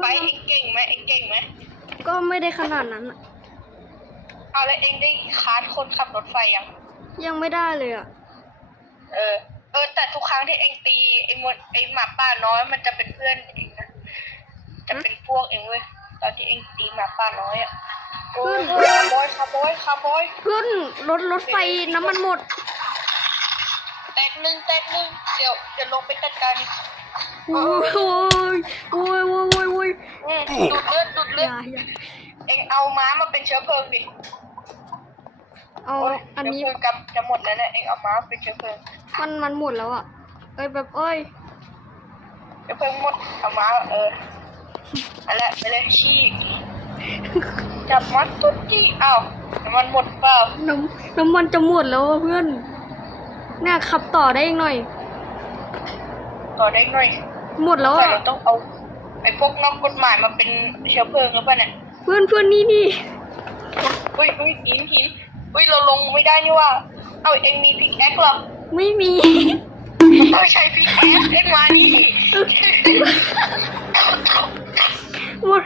ไฟเองเก่งไหมเองเก่งไหมก็ไม่ได้ขนาดนั้นอะเอาแล้วเองได้คาร์ดคนขับรถไฟยัง ยังไม่ได้เลยอะเออ เออ แต่ทุกครั้งที่เองตีไอ้มดไอ้หมาป่าน้อยมันจะเป็นเพื่อนเองนะ จะเป็นพวกเองเว้ย ตอนที่เองตีหมาป่าน้อยอะโอ้ยเพื่อนคาร์บอยคาร์บอยคาร์บอยเพื่อนรถรถไฟน้ำมันหมด แตกหนึ่งแตกหนึ่งเดี๋ยวเดี๋ยวลงไปจัดการโอ้ยโอ้ยโอ้ยโอ้ยโอ้ยอืมดูดเลือดดูดอเลือดย่าอย่าเองเอาม้ามาเป็นเชื้อเพลิงดิเอาโอ้ยอันนี้เชื้อเพลิงกับจะหมดแล้วเนี่ยเองเอาม้าเป็นเชื้อเพลิงมันมันหมดแล้วอะ เอ้ยแบบเอ้ย เชื้อเพลิงหมดเอาม้าเอออันแหละไปเลยชี้จับมัดตุ๊ดจี้อ้าวน้ำมันหมดเปล่าน้ำน้ำมันจะหมดแล้วอะเพื่อนเนี่ยขับต่อได้อีกหน่อย ต่อได้หน่อยหมดแล้วแต่อะ เราต้องเอา ไอ้พวกนอกกฎหมายมาเป็นเชื้อเพลิงหรือเปล่าเนี่ยเพื่อนเพื่อนนี่นี่อุ้ยอุ้ยหินหินอุ้ยเราลงไม่ได้นี่ว่า เอาเองมีพิกแอคเหรอไม่มีเอาใช้พิกแอคเอ็งมานี่มัน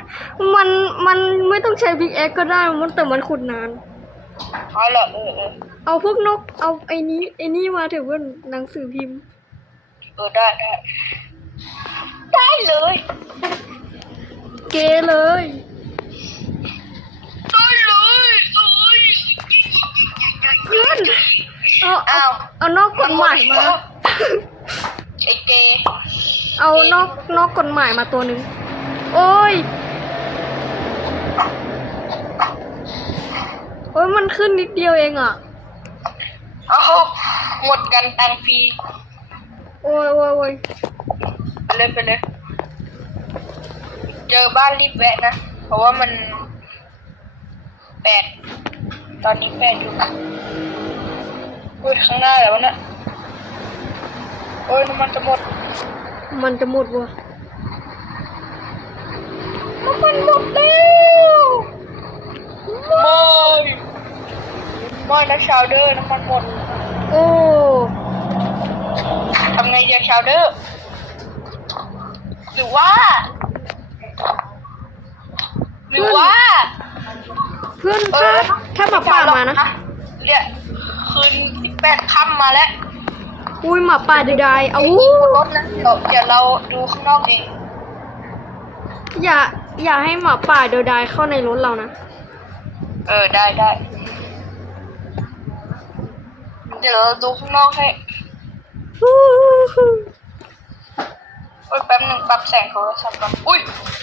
มันมันไม่ต้องใช้บิ๊กแอก็ได้มันแต่มันขุดนานเอาเหรอเออเออเอาพวกนกเอาไอ้นี้ไอ้นี่มาเถอะเพื่อนหนังสือพิมพ์เออได้ได้ ได้เลย เกเลยได้เลยเอ้ยเพื่อนเอาเอาอ้าวเอานอกกฎหมายมา ไอ้เกย์เอานอกนอกกฎหมายมาตัวหนึ่งโอ้ย โอ้ยมันขึ้นนิดเดียวเองอะ เอาหมดกันตังค์ฟรี โอ้ยโอ้ยโอ้ยไป เลยไปเลย เจอบ้านรีบแวะนะ เพราะว่ามันแปด ตอนนี้แปดอยู่อุ้ยข้างหน้าแล้วนะโอ้ยน้ำมันจะหมด มันจะหมดว่ะน้ำมันหมดแล้วไม่ไม่นะชาวเดอร์น้ำมันหมด โอ้ทำไงจะชาวเดอร์ หรือว่า หรือว่า เพื่อนถ้าถ้าหมาป่ามานะเนี่ยคืนสิบแปดค่ำมาแล้วอุ้ยหมาป่าดีดายเอาไอยู่บนรถนะเดี๋ยวเดี๋ยวเราดูข้างนอกเองอย่า อย่าให้หมาป่าเดียวดายเข้าในรถเรานะ เออได้ได้เดี๋ยวเราดูข้างนอกให้ โอ้ยแป๊บหนึ่งปรับแสงโทรศัพท์ก่อนอุ้ย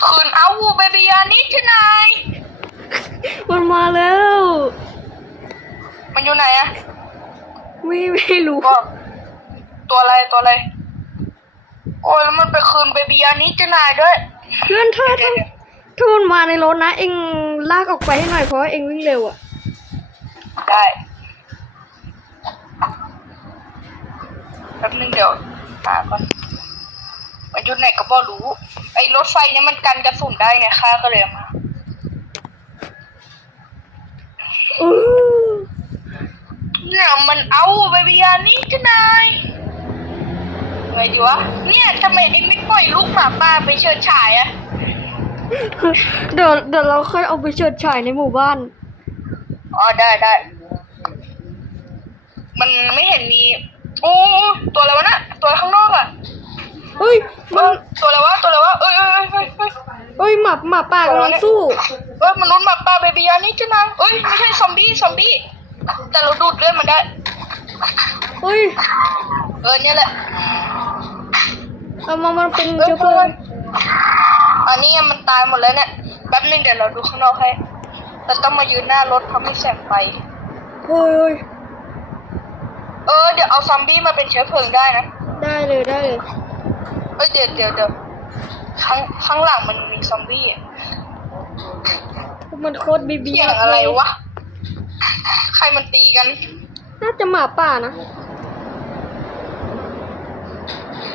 คืนเอาวูเบบี้ยานี่ที่ไหนมันมาแล้ว มันอยู่ไหนอะไม่ไม่รู้บอกตัวอะไรตัวอะไร โอ้ยแล้วมันไปคืนเบบี้ยานี่ที่ไหนด้วยเพื่อนถ้าถ้าถ้ามันมาในรถนะ เองลากออกไปให้หน่อยเพราะว่าเองวิ่งเร็วอะได้แป๊บนึงเดี๋ยวหาก่อน มันอยู่ไหนก็บ่รู้ ไอ้รถไฟเนี่ยมันกันกระสุนได้ไงค่าก็เลยเอามาอื้อเนี่ยมันเอาเบบี้ยานี่จะนายไงดีวะเนี่ยทำไมเอ็งไม่ปล่อยลูกหมาป่าไปเชิดฉายอะเดี๋ยวเดี๋ยวเราค่อยเอาไปเฉิดฉายในหมู่บ้าน อ๋อได้ได้ มันไม่เห็นมี โอ้ ตัวอะไรวะน่ะตัวข้างนอกอะ เฮ้ยเอมันอตัวอะไรวะตัวอะไรวะเอ้ยเอ้ยเอ้ยเอ้ยเอ้ยเฮ้ยหมาหมาป่ากำลังสู้ เอ้ยมนุษย์หมาป่าเบบี้ยานี่จะนายเอ้ยไม่ใช่ซอมบี้ซอมบี้แต่เราดูดเลือดมันได้ เฮ้ยเออเนี่ยแหละเอามามันเป็นเอ้ยเชื้อเพลิงอันนี้มันตายหมดแล้วเนี่ยแป๊บนึงเดี๋ยวเราดูข้างนอกให้เราต้องมายืนหน้ารถเพราะไม่แสงไฟเฮ้ยเฮ้ยเออเดี๋ยวเอาซอมบี้มาเป็นเชื้อเพลิงได้นะ ได้เลยได้เลย เอ้ยเดี๋ยวเดี๋ยวเดี๋ยวข้างข้างหลังมันมีซอมบี้อะมันโคตรบีบีเสียงอะไรวะ ใครมันตีกัน น่าจะหมาป่านะ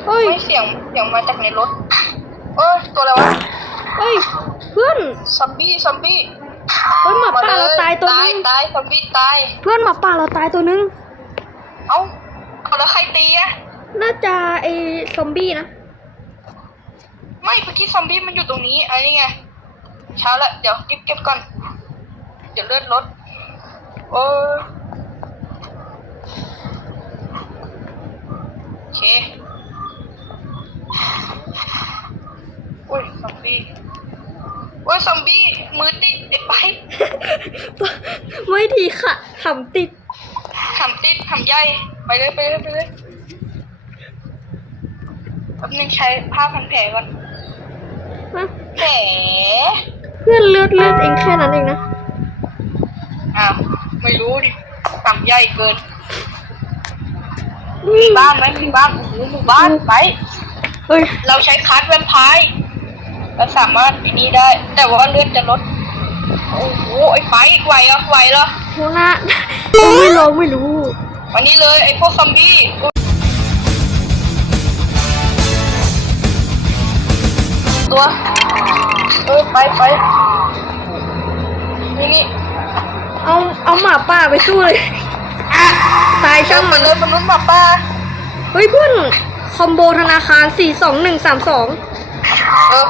เฮ้ย ไม่เสียงเสียงมาจากในรถ เออตัวอะไรวะ เฮ้ย เพื่อนซอมบี้ซอมบี้เฮ้ยหมาป่าเราตายตัวตานึยงตายซอมบี้ตาย เพื่อนหมาป่าเราตายตัวนึง เอ้าเอาแล้วใครตีอะน่าจะไอ้ซอมบี้นะ ไม่เมื่อกี้ซอมบี้มันอยู่ตรงนี้อันนี้ไงเช้าละเดี๋ยวรีบเก็บก่อน เดี๋ยวเลือดลดโอ้ยโอเคอุ้ยซอมบี้โอ้ยซอมบี้มือติดไอ้ไปไม่ดีค่ะทำติดหำติดหำใหญ่ไปเลยไปเลยไปเลยแป๊บนึงใช้ผ้าพันแผลก่อน นะแผลเพื่อนเลือดเลือดเองแค่นั้นเองนะอ้าวไม่รู้ดิหำใหญ่เกิน มีบ้านไหมมีบ้านโอ้โหหมู่บ้านไปเฮ้ยเราใช้คัสแวมไพร์เราสามารถปีนี้ได้ แต่ว่าเลือดจะลดโอ้โหไอ้ไฟไหวเหรอไหวเหรอโหนะไม่ลองไม่รู้วันนี้เลยไอ้พวกซอมบี้ ตัวเออ ไปไปนี่นี่เอา เอาหมาป่าไปสู้เลย ตายช่าช่างงมัมันนเลยมนุษย์หมาป่า เฮ้ยเพื่อนคอมโบธนาคาร4 2 1 3 2เออ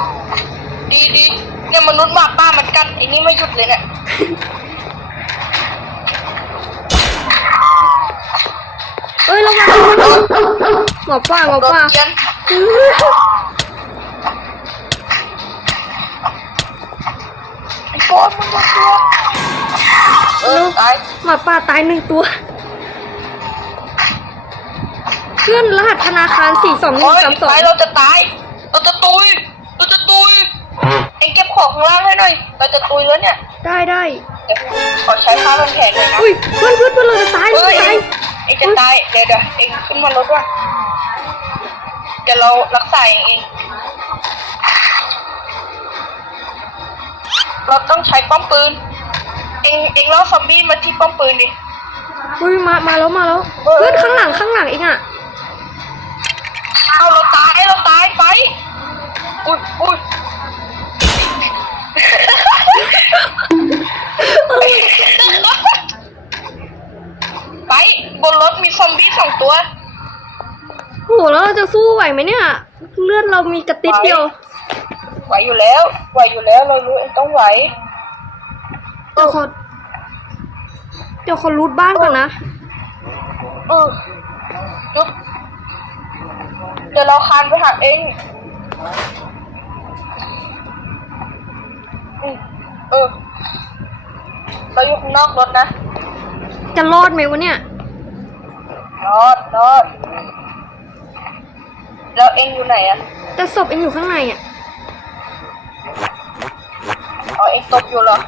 ดีดีเนี่ยมนุษย์หมาป่ามันกัดไอ้นี่ไม่หยุดเลยเนี่ยเอ้ยระวังหมอป่าหมอโดนป่า โคตรมันมาตัวเออตายหมาป่าตายหนึ่งตัว เพื่อนรหัสธนาคาร4 2โอ้ย1 3ไป2เราจะตาย เราจะตุย เราจะตุยเอ็งเก็บของข้างล่างให้หน่อย เราจะตุยแล้วเนี่ยได้ได้เดี๋ยวขอใช้ผ้าพันแผลหน่อยนะ อุ้ยเพื่อนเพื่อนเพื่อนเราจะตายเราเฮ้ยจะตายเอ็งจะตาย เดี๋ยวเดี๋ยวเอ็งขึ้นมารถว่ะเดี๋ยวเรารักษาเองเอง เราต้องใช้ป้อมปืน เอ็งเอ็งล่อซอมบี้มาที่ป้อมปืนดิ อุ้ยมามาแล้วมาแล้วเออเพื่อนข้างหลังข้างหลังเองอะเอาเราตายเราตายไป อุ้ยอุ้ยไปบนรถมีซอมบี้สองตัว โหแล้วเราจะสู้ไหวไหมเนี่ย เลือดเรามีกระติดเดียว ไหวอยู่แล้ว ไหวอยู่แล้ว เรารู้เองต้องไหวเดี๋ยวเขาเดี๋ยวเขารูดบ้านก่อนนะ เออจุ๊บเดี๋ยวเราคานไปหาเองอืมเออ เราอยู่ข้างนอกรถนะ จะรอดไหมวะเนี่ย รอดรอดแล้วเองอยู่ไหนอะแต่ศพเองอยู่ข้างในอะ เองตกอยู่เหรอ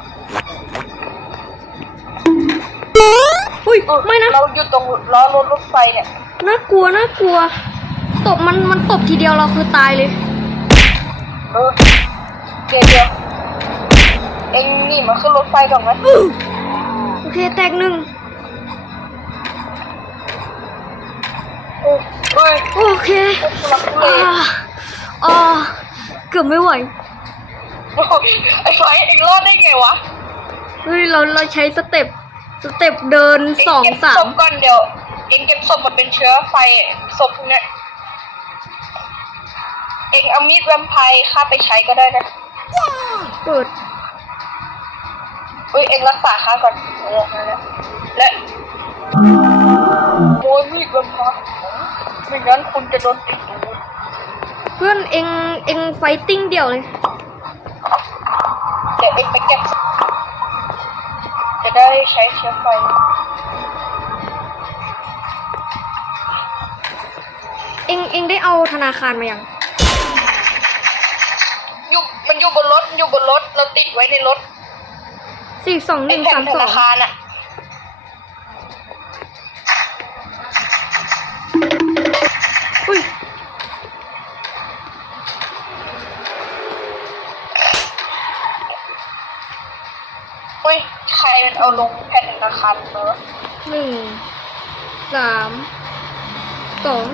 อุ้ยเออไม่นะ เราอยู่ตรงล้อรถรถไฟเนี่ย น่ากลัวน่ากลัว ตบมันมันตบทีเดียวเราคือตายเลย เออเดี๋ยวเดี๋ยวเองนี่มาขึ้นรถไฟก่อนไหมอื้อโอเคแตกหนึ่งเออเอ้ยโอเคทุลักทุเลอ่าอ่าเกือบไม่ไหวโอ้ย ไอ้ไฟเองรอดได้ไงวะเฮ้ยเราเราใช้สเต็ปสเต็ปเดินเองสองเก็บสาศมพก่อนเดี๋ยว เองเก็บศพมาเป็นเชื้อไฟศพพวกเนี้ยเองเอามีดแวมไพร์ข้าไปใช้ก็ได้นะเปิดเอ้ยเองรักษาข้าก่อนเออนั่นแหละและโอ้ยมีดแวมไพร์ไม่งั้นคุณจะโดนติดอยู่เพื่อนเองเองไฟติ้งเดียวเลย เดี๋ยวเองไปเก็บจะได้ใช้เชื้อไฟเองเองได้เอาธนาคารมายังอยู่มันอยู่บนรถอยู่บนรถ เราติดไว้ในรถสี่สองหไอ้นึ่งแผ่สามธสอนางคารอะ ลงแผ่นธนาคารเนอะหนึ่งสามสอง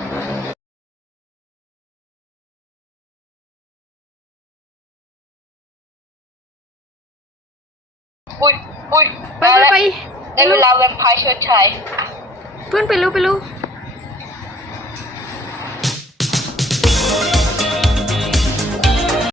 อุ้ยอุ้ยไปมาไปแล้วไปได้เวลาแวมไพร์เชิญชายเพื่อนไปเร็วไปเร็ว